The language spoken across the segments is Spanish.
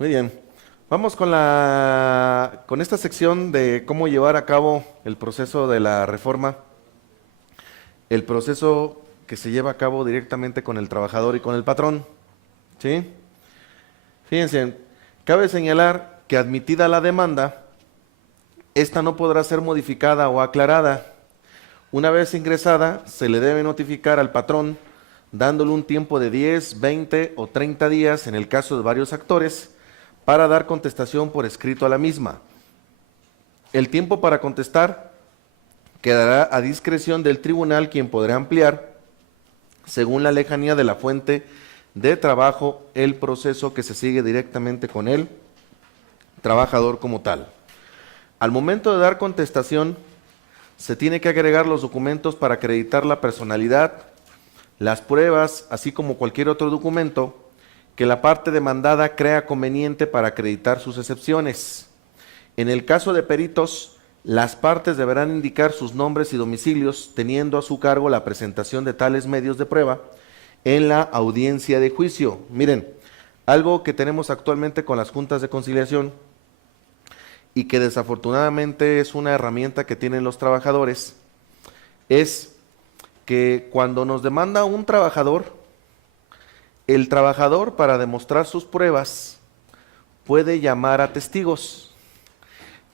Muy bien. Vamos con esta sección de cómo llevar a cabo el proceso de la reforma, el proceso que se lleva a cabo directamente con el trabajador y con el patrón. ¿Sí? Fíjense, cabe señalar que admitida la demanda, esta no podrá ser modificada o aclarada. Una vez ingresada, se le debe notificar al patrón, dándole un tiempo de 10, 20 o 30 días en el caso de varios actores, para dar contestación por escrito a la misma. El tiempo para contestar quedará a discreción del tribunal, quien podrá ampliar, según la lejanía de la fuente de trabajo, el proceso que se sigue directamente con el trabajador como tal. Al momento de dar contestación, se tiene que agregar los documentos para acreditar la personalidad, las pruebas, así como cualquier otro documento que la parte demandada crea conveniente para acreditar sus excepciones. En el caso de peritos, las partes deberán indicar sus nombres y domicilios, teniendo a su cargo la presentación de tales medios de prueba en la audiencia de juicio. Miren, algo que tenemos actualmente con las juntas de conciliación y que desafortunadamente es una herramienta que tienen los trabajadores, es que cuando nos demanda un trabajador, el trabajador, para demostrar sus pruebas, puede llamar a testigos,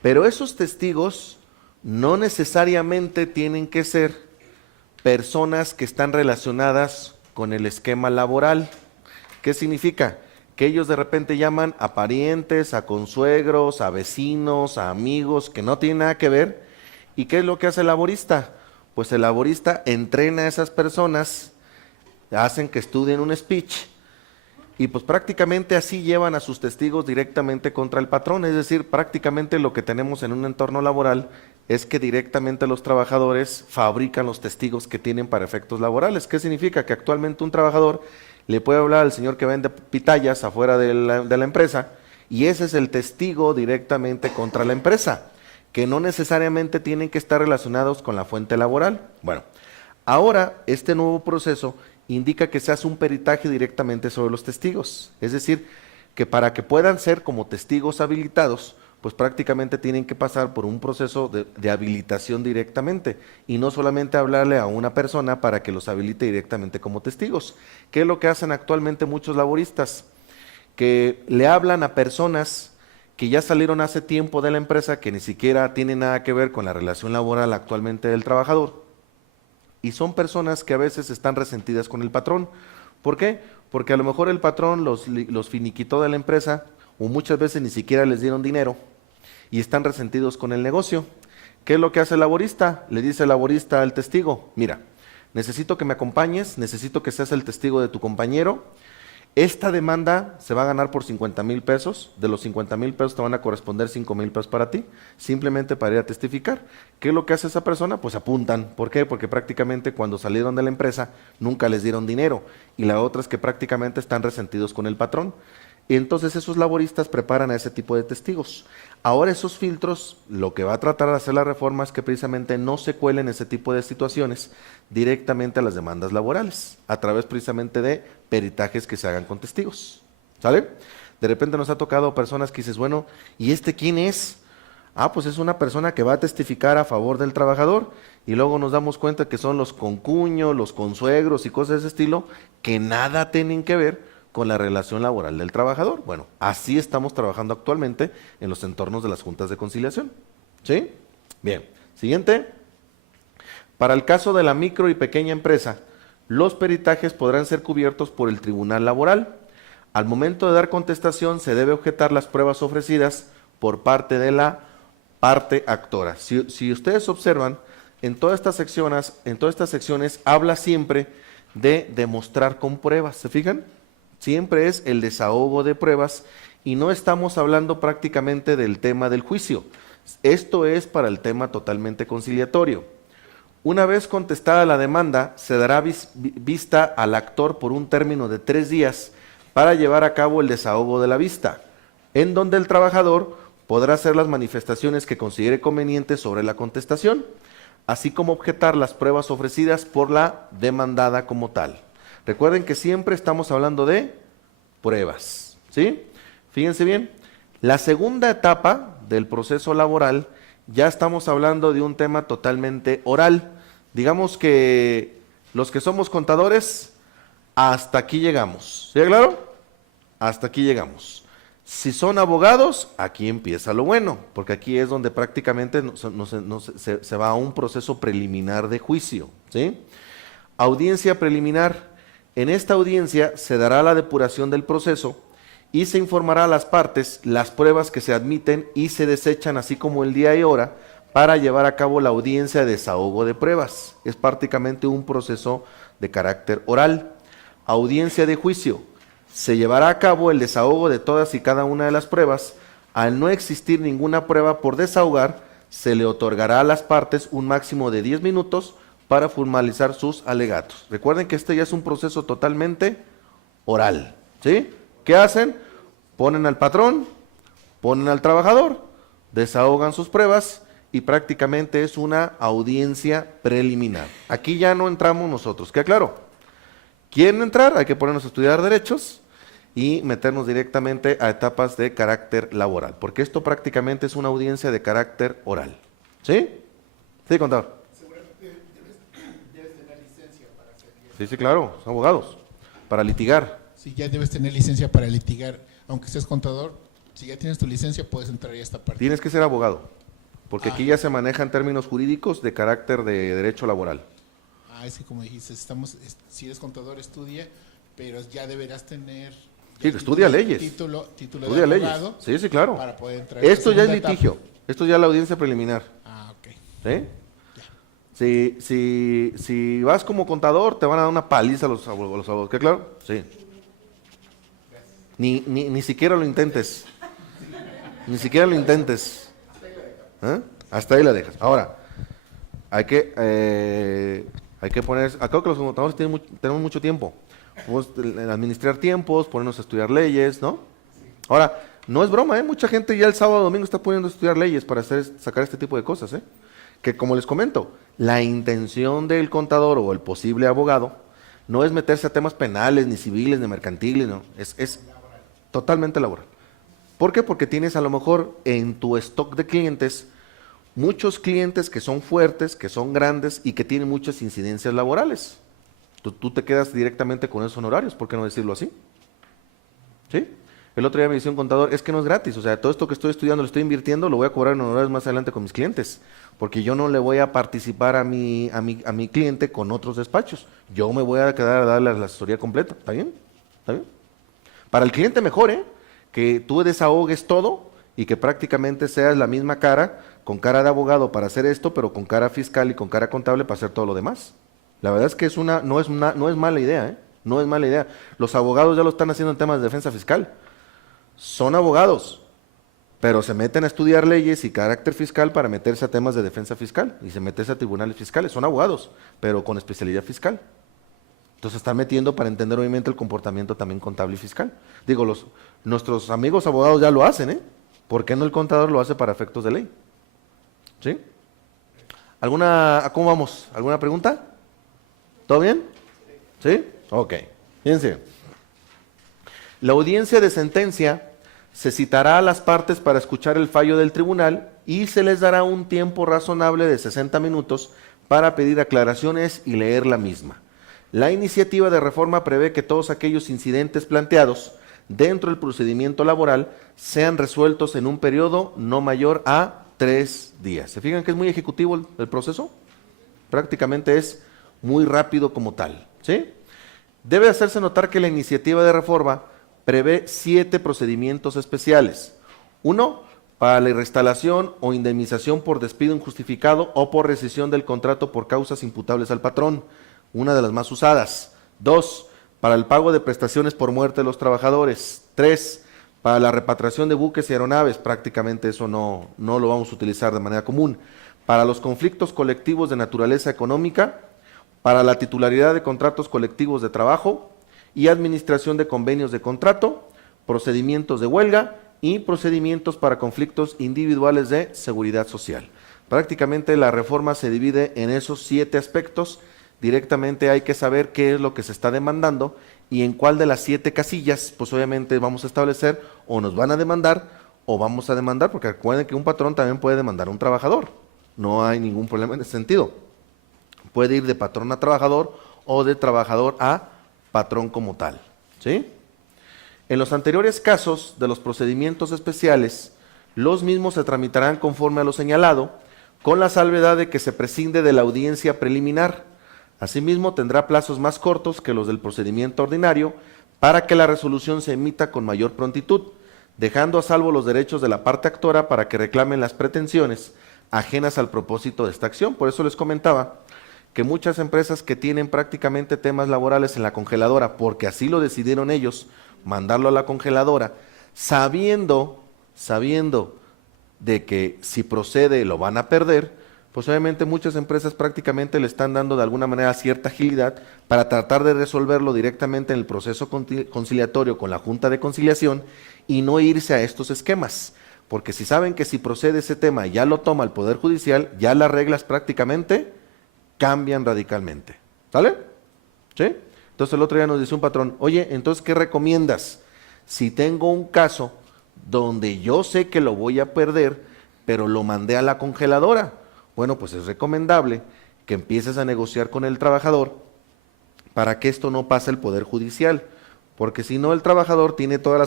pero esos testigos no necesariamente tienen que ser personas que están relacionadas con el esquema laboral. ¿Qué significa? Que ellos de repente llaman a parientes, a consuegros, a vecinos, a amigos que no tienen nada que ver. ¿Y qué es lo que hace el laborista? Pues el laborista entrena a esas personas, hacen que estudien un speech y pues prácticamente así llevan a sus testigos directamente contra el patrón. Es decir, prácticamente lo que tenemos en un entorno laboral es que directamente los trabajadores fabrican los testigos que tienen para efectos laborales. ¿Qué significa? Que actualmente un trabajador le puede hablar al señor que vende pitayas afuera de la empresa y ese es el testigo directamente contra la empresa, que no necesariamente tienen que estar relacionados con la fuente laboral. Bueno, ahora este nuevo proceso indica que se hace un peritaje directamente sobre los testigos, es decir, que para que puedan ser como testigos habilitados, pues prácticamente tienen que pasar por un proceso de habilitación directamente y no solamente hablarle a una persona para que los habilite directamente como testigos. ¿Qué es lo que hacen actualmente muchos laboristas? Que le hablan a personas que ya salieron hace tiempo de la empresa, que ni siquiera tienen nada que ver con la relación laboral actualmente del trabajador, y son personas que a veces están resentidas con el patrón. ¿Por qué? Porque a lo mejor el patrón los finiquitó de la empresa o muchas veces ni siquiera les dieron dinero y están resentidos con el negocio. ¿Qué es lo que hace el laborista? Le dice el laborista al testigo: mira, necesito que me acompañes, necesito que seas el testigo de tu compañero. Esta demanda se va a ganar por 50,000 pesos. De los 50,000 pesos te van a corresponder 5,000 pesos para ti, simplemente para ir a testificar. ¿Qué es lo que hace esa persona? Pues apuntan. ¿Por qué? Porque prácticamente cuando salieron de la empresa nunca les dieron dinero. Y la otra es que prácticamente están resentidos con el patrón. Y entonces esos laboristas preparan a ese tipo de testigos. Ahora esos filtros, lo que va a tratar de hacer la reforma es que precisamente no se cuelen ese tipo de situaciones directamente a las demandas laborales, a través precisamente de peritajes que se hagan con testigos. ¿Sale? De repente nos ha tocado personas que dices, bueno, ¿y este quién es? Ah, pues es una persona que va a testificar a favor del trabajador, y luego nos damos cuenta que son los concuños, los consuegros y cosas de ese estilo, que nada tienen que ver con la relación laboral del trabajador. Bueno, así estamos trabajando actualmente en los entornos de las juntas de conciliación. ¿Sí? Bien. Siguiente. Para el caso de la micro y pequeña empresa, los peritajes podrán ser cubiertos por el tribunal laboral. Al momento de dar contestación, se debe objetar las pruebas ofrecidas por parte de la parte actora. Si ustedes observan, en todas estas secciones habla siempre de demostrar con pruebas. ¿Se fijan? Siempre es el desahogo de pruebas y no estamos hablando prácticamente del tema del juicio. Esto es para el tema totalmente conciliatorio. Una vez contestada la demanda, se dará vista al actor por un término de 3 días para llevar a cabo el desahogo de la vista, en donde el trabajador podrá hacer las manifestaciones que considere convenientes sobre la contestación, así como objetar las pruebas ofrecidas por la demandada como tal. Recuerden que siempre estamos hablando de pruebas, ¿sí? Fíjense bien, la segunda etapa del proceso laboral ya estamos hablando de un tema totalmente oral. Digamos que los que somos contadores, hasta aquí llegamos. ¿Sí, claro? Hasta aquí llegamos. Si son abogados, aquí empieza lo bueno, porque aquí es donde prácticamente se va a un proceso preliminar de juicio, ¿sí? Audiencia preliminar. En esta audiencia se dará la depuración del proceso y se informará a las partes las pruebas que se admiten y se desechan, así como el día y hora, para llevar a cabo la audiencia de desahogo de pruebas. Es prácticamente un proceso de carácter oral. Audiencia de juicio. Se llevará a cabo el desahogo de todas y cada una de las pruebas. Al no existir ninguna prueba por desahogar, se le otorgará a las partes un máximo de 10 minutos para formalizar sus alegatos. Recuerden que este ya es un proceso totalmente oral, ¿sí? ¿Qué hacen? Ponen al patrón, ponen al trabajador, desahogan sus pruebas y prácticamente es una audiencia preliminar. Aquí ya no entramos nosotros, ¿queda claro? ¿Quieren entrar? Hay que ponernos a estudiar derechos y meternos directamente a etapas de carácter laboral, porque esto prácticamente es una audiencia de carácter oral. ¿Sí? Sí, contador. Seguramente debes tener licencia para hacer eso. Sí, claro, son abogados, para litigar. Sí, ya debes tener licencia para litigar, aunque seas contador. Si ya tienes tu licencia, puedes entrar a esta parte. Tienes que ser abogado, porque aquí ya se manejan términos jurídicos de carácter de derecho laboral. Es que como dijiste, si eres contador, estudia, pero ya deberás tener... Sí, estudia leyes. Título Estudia de abogado. leyes. Sí, sí, claro. Para poder entrar Esto ya es segunda litigio. etapa. Esto ya es la audiencia preliminar. Ok. ¿Sí? Si vas como contador, te van a dar una paliza a los abogados. ¿Qué claro? Sí. Ni siquiera lo intentes. Ni siquiera lo intentes. ¿Eh? Hasta ahí la dejas. Ahora, hay que poner... Acá que los contadores tenemos mucho tiempo. Podemos administrar tiempos, ponernos a estudiar leyes, ¿no? Ahora, no es broma, ¿eh? Mucha gente ya el sábado o domingo está poniendo a estudiar leyes para sacar este tipo de cosas, ¿eh? Que como les comento, la intención del contador o el posible abogado no es meterse a temas penales, ni civiles, ni mercantiles, no. Es totalmente laboral. ¿Por qué? Porque tienes a lo mejor en tu stock de clientes muchos clientes que son fuertes, que son grandes y que tienen muchas incidencias laborales. Tú te quedas directamente con esos honorarios, ¿por qué no decirlo así? ¿Sí? El otro día me decía un contador, es que no es gratis, o sea, todo esto que estoy estudiando, lo estoy invirtiendo, lo voy a cobrar en honorarios más adelante con mis clientes, porque yo no le voy a participar a mi cliente con otros despachos, yo me voy a quedar a darle la asesoría completa, ¿está bien? ¿Está bien? Para el cliente mejor, ¿eh? Que tú desahogues todo y que prácticamente seas la misma cara, con cara de abogado para hacer esto, pero con cara fiscal y con cara contable para hacer todo lo demás. La verdad es que no es mala idea, ¿eh? No es mala idea. Los abogados ya lo están haciendo en temas de defensa fiscal. Son abogados, pero se meten a estudiar leyes y carácter fiscal para meterse a temas de defensa fiscal y se meten a tribunales fiscales. Son abogados, pero con especialidad fiscal. Entonces están metiendo para entender obviamente el comportamiento también contable y fiscal. Digo, nuestros amigos abogados ya lo hacen, ¿eh? ¿Por qué no el contador lo hace para efectos de ley? ¿Sí? ¿Cómo vamos? ¿Alguna pregunta? ¿Todo bien? ¿Sí? Ok. Fíjense. La audiencia de sentencia se citará a las partes para escuchar el fallo del tribunal y se les dará un tiempo razonable de 60 minutos para pedir aclaraciones y leer la misma. La iniciativa de reforma prevé que todos aquellos incidentes planteados dentro del procedimiento laboral sean resueltos en un periodo no mayor a 3 días. ¿Se fijan que es muy ejecutivo el proceso? Prácticamente es muy rápido como tal, ¿sí? Debe hacerse notar que la iniciativa de reforma prevé 7 procedimientos especiales. 1, para la reinstalación o indemnización por despido injustificado o por rescisión del contrato por causas imputables al patrón, una de las más usadas. 2, para el pago de prestaciones por muerte de los trabajadores. 3, para la repatriación de buques y aeronaves, prácticamente eso no lo vamos a utilizar de manera común. Para los conflictos colectivos de naturaleza económica, para la titularidad de contratos colectivos de trabajo y administración de convenios de contrato, procedimientos de huelga y procedimientos para conflictos individuales de seguridad social. Prácticamente la reforma se divide en esos 7 aspectos. Directamente hay que saber qué es lo que se está demandando y en cuál de las 7 casillas, pues obviamente vamos a establecer o nos van a demandar o vamos a demandar, porque recuerden que un patrón también puede demandar a un trabajador. No hay ningún problema en ese sentido. Puede ir de patrón a trabajador o de trabajador a patrón como tal, ¿sí? En los anteriores casos de los procedimientos especiales, los mismos se tramitarán conforme a lo señalado, con la salvedad de que se prescinde de la audiencia preliminar. Asimismo, tendrá plazos más cortos que los del procedimiento ordinario para que la resolución se emita con mayor prontitud, dejando a salvo los derechos de la parte actora para que reclamen las pretensiones ajenas al propósito de esta acción. Por eso les comentaba que muchas empresas que tienen prácticamente temas laborales en la congeladora, porque así lo decidieron ellos, mandarlo a la congeladora, sabiendo de que si procede lo van a perder, pues obviamente muchas empresas prácticamente le están dando de alguna manera cierta agilidad para tratar de resolverlo directamente en el proceso conciliatorio con la Junta de Conciliación y no irse a estos esquemas, porque si saben que si procede ese tema y ya lo toma el Poder Judicial, ya las reglas prácticamente cambian radicalmente, ¿sale? ¿Sí? Entonces el otro día nos dice un patrón, oye, entonces ¿qué recomiendas? Si tengo un caso donde yo sé que lo voy a perder, pero lo mandé a la congeladora, bueno, pues es recomendable que empieces a negociar con el trabajador para que esto no pase al Poder Judicial, porque si no el trabajador tiene todos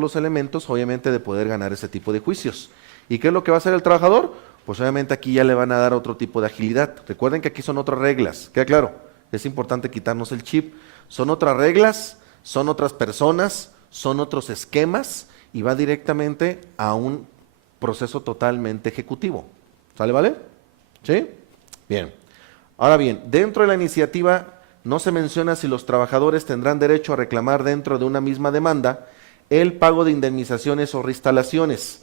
los elementos, obviamente, de poder ganar ese tipo de juicios. ¿Y qué es lo que va a hacer el trabajador? Pues obviamente aquí ya le van a dar otro tipo de agilidad. Recuerden que aquí son otras reglas, ¿queda claro? Es importante quitarnos el chip. Son otras reglas, son otras personas, son otros esquemas y va directamente a un proceso totalmente ejecutivo. ¿Sale, vale? ¿Sí? Bien. Ahora bien, dentro de la iniciativa no se menciona si los trabajadores tendrán derecho a reclamar dentro de una misma demanda el pago de indemnizaciones o reinstalaciones,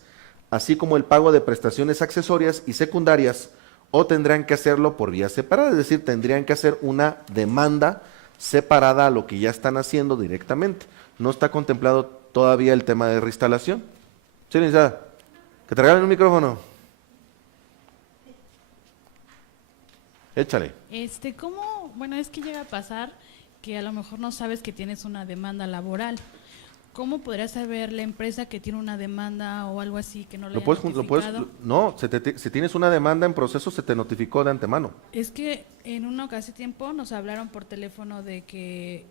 así como el pago de prestaciones accesorias y secundarias, o tendrán que hacerlo por vía separada, es decir, tendrían que hacer una demanda separada a lo que ya están haciendo directamente. No está contemplado todavía el tema de reinstalación. ¿Sí, licenciada? Que te regalen un micrófono. Échale. ¿Cómo? Bueno, es que llega a pasar que a lo mejor no sabes que tienes una demanda laboral. ¿Cómo podría saber la empresa que tiene una demanda o algo así que no le haya notificado? No, si tienes una demanda en proceso, se te notificó de antemano. Es que en una ocasión tiempo nos hablaron por teléfono de que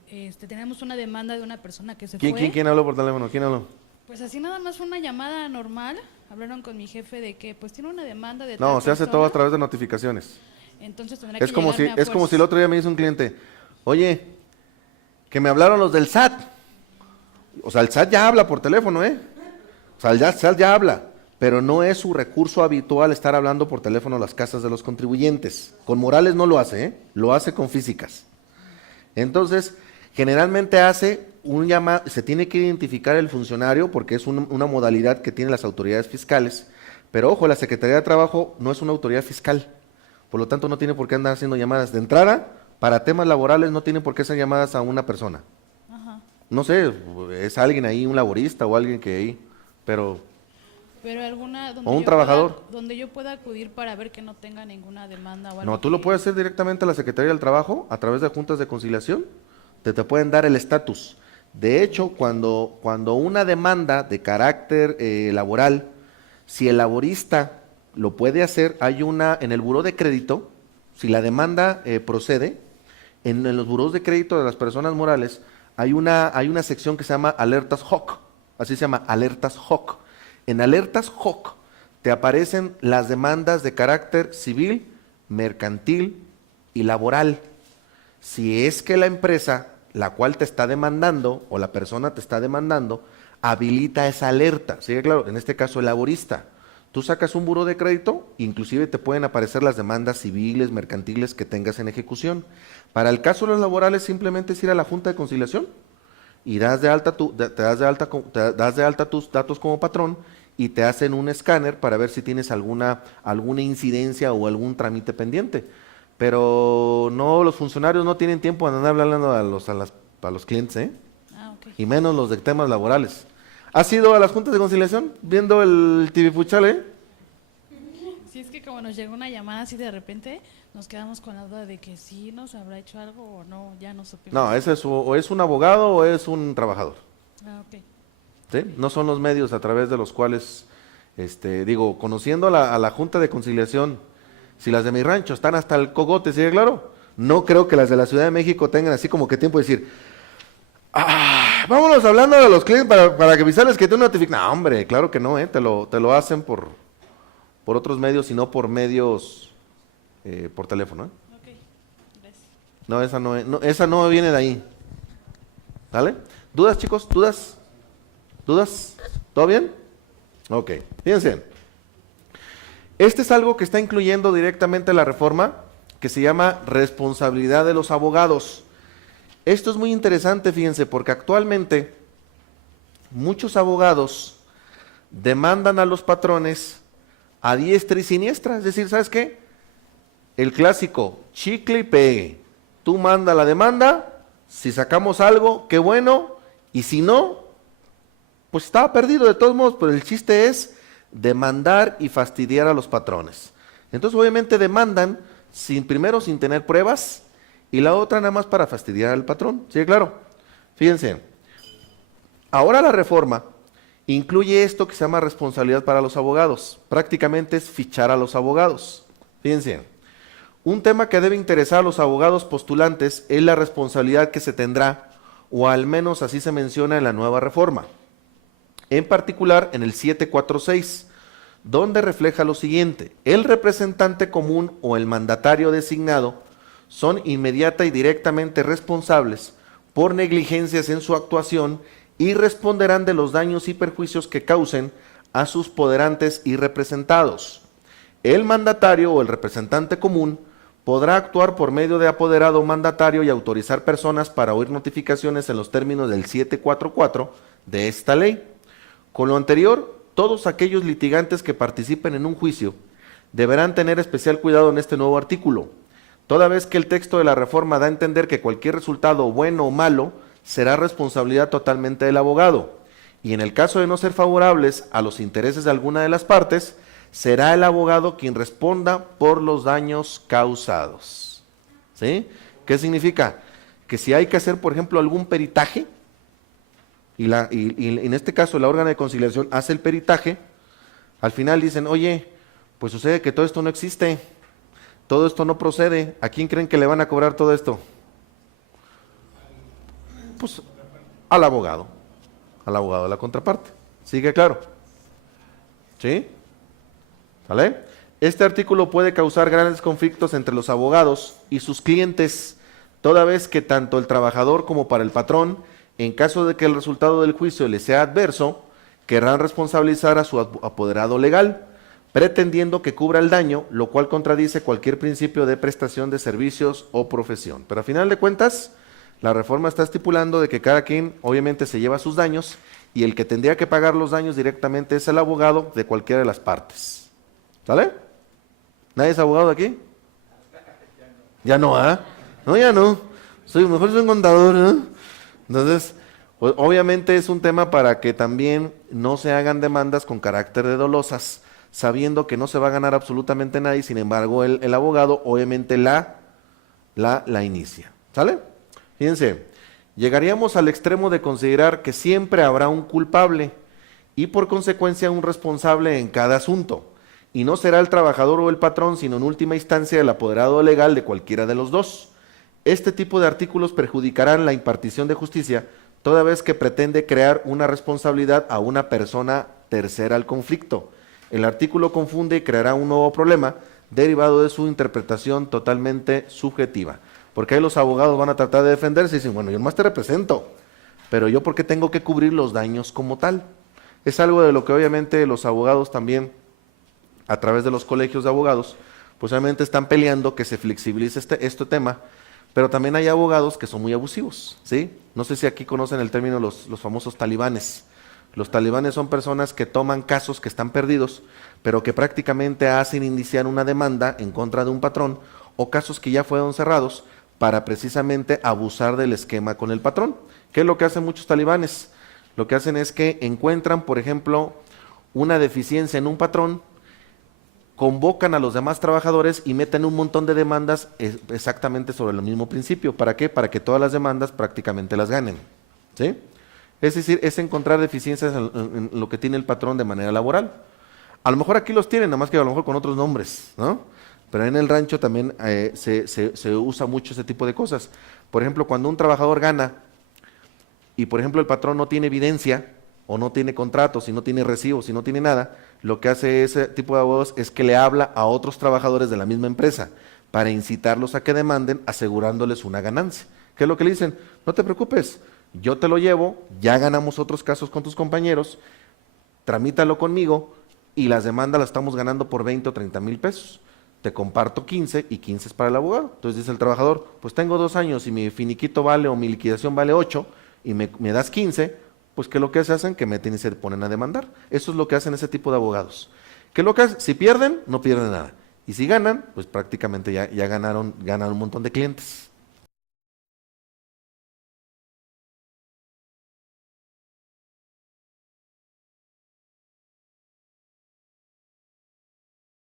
tenemos una demanda de una persona que se fue. ¿Quién habló por teléfono? ¿Quién habló? Pues así nada más fue una llamada normal. Hablaron con mi jefe de que pues tiene una demanda de No, tal se hace persona. todo a través de notificaciones. Entonces tendrá Es que como si llegarme a fuerza. el otro día me dice un cliente, oye, que me hablaron los del SAT. O sea, el SAT ya habla por teléfono, ¿eh? O sea, el SAT ya habla, pero no es su recurso habitual estar hablando por teléfono a las casas de los contribuyentes. Con morales no lo hace, ¿eh? Lo hace con físicas. Entonces, generalmente hace un llamado, se tiene que identificar el funcionario porque es una modalidad que tienen las autoridades fiscales, pero ojo, la Secretaría de Trabajo no es una autoridad fiscal, por lo tanto no tiene por qué andar haciendo llamadas. De entrada, para temas laborales no tiene por qué hacer llamadas a una persona. No sé, es alguien ahí, un laborista o alguien que ahí, pero alguna donde o un trabajador. Donde yo pueda acudir para ver que no tenga ninguna demanda o algo. No, tú lo puedes hacer directamente a la Secretaría del Trabajo a través de juntas de conciliación, te pueden dar el estatus. De hecho, cuando una demanda de carácter laboral, si el laborista lo puede hacer, hay en el buró de crédito, si la demanda procede, en los burós de crédito de las personas morales, hay una sección que se llama alertas HOC, así se llama, alertas HOC. En alertas HOC te aparecen las demandas de carácter civil, mercantil y laboral. Si es que la empresa, la cual te está demandando, o la persona te está demandando, habilita esa alerta, ¿sí? Claro, en este caso el laborista. Tú sacas un buró de crédito, inclusive te pueden aparecer las demandas civiles, mercantiles que tengas en ejecución. Para el caso de los laborales, simplemente es ir a la Junta de Conciliación y te das de alta tus datos como patrón y te hacen un escáner para ver si tienes alguna incidencia o algún trámite pendiente. Pero no, los funcionarios no tienen tiempo de andar hablando a los clientes, ¿eh? Okay. Y menos los de temas laborales. ¿Has ido a las juntas de conciliación viendo el TV Fuchal, eh? Sí Sí, es que como nos llegó una llamada así de repente, nos quedamos con la duda de que sí nos habrá hecho algo o no, ya no supimos. No, ese es, o es un abogado o es un trabajador. Ah, ok. ¿Sí? No son los medios a través de los cuales, digo, conociendo a la Junta de Conciliación, si las de mi rancho están hasta el cogote, ¿sí? Claro, no creo que las de la Ciudad de México tengan así como que tiempo de decir, vámonos hablando de los clientes para que avisarles que te notifican. No, hombre, claro que no, te lo hacen por otros medios y no por medios por teléfono. Ok, gracias. No, esa no viene de ahí. ¿Vale? ¿Dudas, chicos? ¿Dudas? ¿Dudas? ¿Todo bien? Ok, fíjense. Este es algo que está incluyendo directamente la reforma, que se llama responsabilidad de los abogados. Esto es muy interesante, fíjense, porque actualmente muchos abogados demandan a los patrones a diestra y siniestra. Es decir, ¿sabes qué? El clásico, chicle y pegue. Tú manda la demanda, si sacamos algo, qué bueno, y si no, pues estaba perdido de todos modos, pero el chiste es demandar y fastidiar a los patrones. Entonces obviamente demandan primero sin tener pruebas y la otra nada más para fastidiar al patrón. ¿Sí, claro? Fíjense, ahora la reforma incluye esto que se llama responsabilidad para los abogados. Prácticamente es fichar a los abogados. Fíjense, un tema que debe interesar a los abogados postulantes es la responsabilidad que se tendrá, o al menos así se menciona en la nueva reforma. En particular en el 746, donde refleja lo siguiente: el representante común o el mandatario designado son inmediata y directamente responsables por negligencias en su actuación y responderán de los daños y perjuicios que causen a sus poderantes y representados. El mandatario o el representante común podrá actuar por medio de apoderado mandatario y autorizar personas para oír notificaciones en los términos del 744 de esta ley. Con lo anterior, todos aquellos litigantes que participen en un juicio deberán tener especial cuidado en este nuevo artículo, toda vez que el texto de la reforma da a entender que cualquier resultado bueno o malo será responsabilidad totalmente del abogado, y en el caso de no ser favorables a los intereses de alguna de las partes, será el abogado quien responda por los daños causados. ¿Sí? ¿Qué significa? Que si hay que hacer, por ejemplo, algún peritaje, y en este caso la órgano de conciliación hace el peritaje, al final dicen, oye, pues sucede que todo esto no existe, todo esto no procede, ¿a quién creen que le van a cobrar todo esto? Pues al abogado de la contraparte. ¿Sigue claro? ¿Sí? ¿Vale? Este artículo puede causar grandes conflictos entre los abogados y sus clientes, toda vez que tanto el trabajador como para el patrón, en caso de que el resultado del juicio les sea adverso, querrán responsabilizar a su apoderado legal, pretendiendo que cubra el daño, lo cual contradice cualquier principio de prestación de servicios o profesión. Pero a final de cuentas, la reforma está estipulando de que cada quien obviamente se lleva sus daños y el que tendría que pagar los daños directamente es el abogado de cualquiera de las partes. ¿Sale? ¿Nadie es abogado de aquí? Ya no, ¿ah? No, ya no. Mejor soy un contador, ¿eh? Entonces, pues, obviamente es un tema para que también no se hagan demandas con carácter de dolosas, sabiendo que no se va a ganar absolutamente nada y sin embargo el abogado obviamente la inicia. ¿Sale? Fíjense, llegaríamos al extremo de considerar que siempre habrá un culpable y por consecuencia un responsable en cada asunto, y no será el trabajador o el patrón, sino en última instancia el apoderado legal de cualquiera de los dos. Este tipo de artículos perjudicarán la impartición de justicia, toda vez que pretende crear una responsabilidad a una persona tercera al conflicto. El artículo confunde y creará un nuevo problema derivado de su interpretación totalmente subjetiva. Porque ahí los abogados van a tratar de defenderse y dicen, bueno, yo más te represento, pero yo ¿por qué tengo que cubrir los daños como tal? Es algo de lo que obviamente los abogados también, a través de los colegios de abogados, pues obviamente están peleando que se flexibilice este tema, pero también hay abogados que son muy abusivos, ¿sí? No sé si aquí conocen el término los famosos talibanes. Los talibanes son personas que toman casos que están perdidos, pero que prácticamente hacen iniciar una demanda en contra de un patrón o casos que ya fueron cerrados para precisamente abusar del esquema con el patrón. ¿Qué es lo que hacen muchos talibanes? Lo que hacen es que encuentran, por ejemplo, una deficiencia en un patrón, convocan a los demás trabajadores y meten un montón de demandas exactamente sobre el mismo principio. ¿Para qué? Para que todas las demandas prácticamente las ganen. ¿Sí? Es decir, es encontrar deficiencias en lo que tiene el patrón de manera laboral. A lo mejor aquí los tienen, nada más que a lo mejor con otros nombres, ¿no? Pero en el rancho también se usa mucho ese tipo de cosas. Por ejemplo, cuando un trabajador gana y, por ejemplo, el patrón no tiene evidencia o no tiene contratos, y no tiene recibos, y no tiene nada, lo que hace ese tipo de abogados es que le habla a otros trabajadores de la misma empresa para incitarlos a que demanden asegurándoles una ganancia. ¿Qué es lo que le dicen? No te preocupes, yo te lo llevo, ya ganamos otros casos con tus compañeros, tramítalo conmigo y las demandas las estamos ganando por 20 o 30 mil pesos. Te comparto 15 y 15 es para el abogado. Entonces dice el trabajador, pues tengo 2 años y mi finiquito vale o mi liquidación vale 8 y me das 15, pues ¿qué es lo que se hacen? Que meten y se ponen a demandar. Eso es lo que hacen ese tipo de abogados. ¿Qué es lo que hacen? Si pierden, no pierden nada. Y si ganan, pues prácticamente ya ganaron un montón de clientes.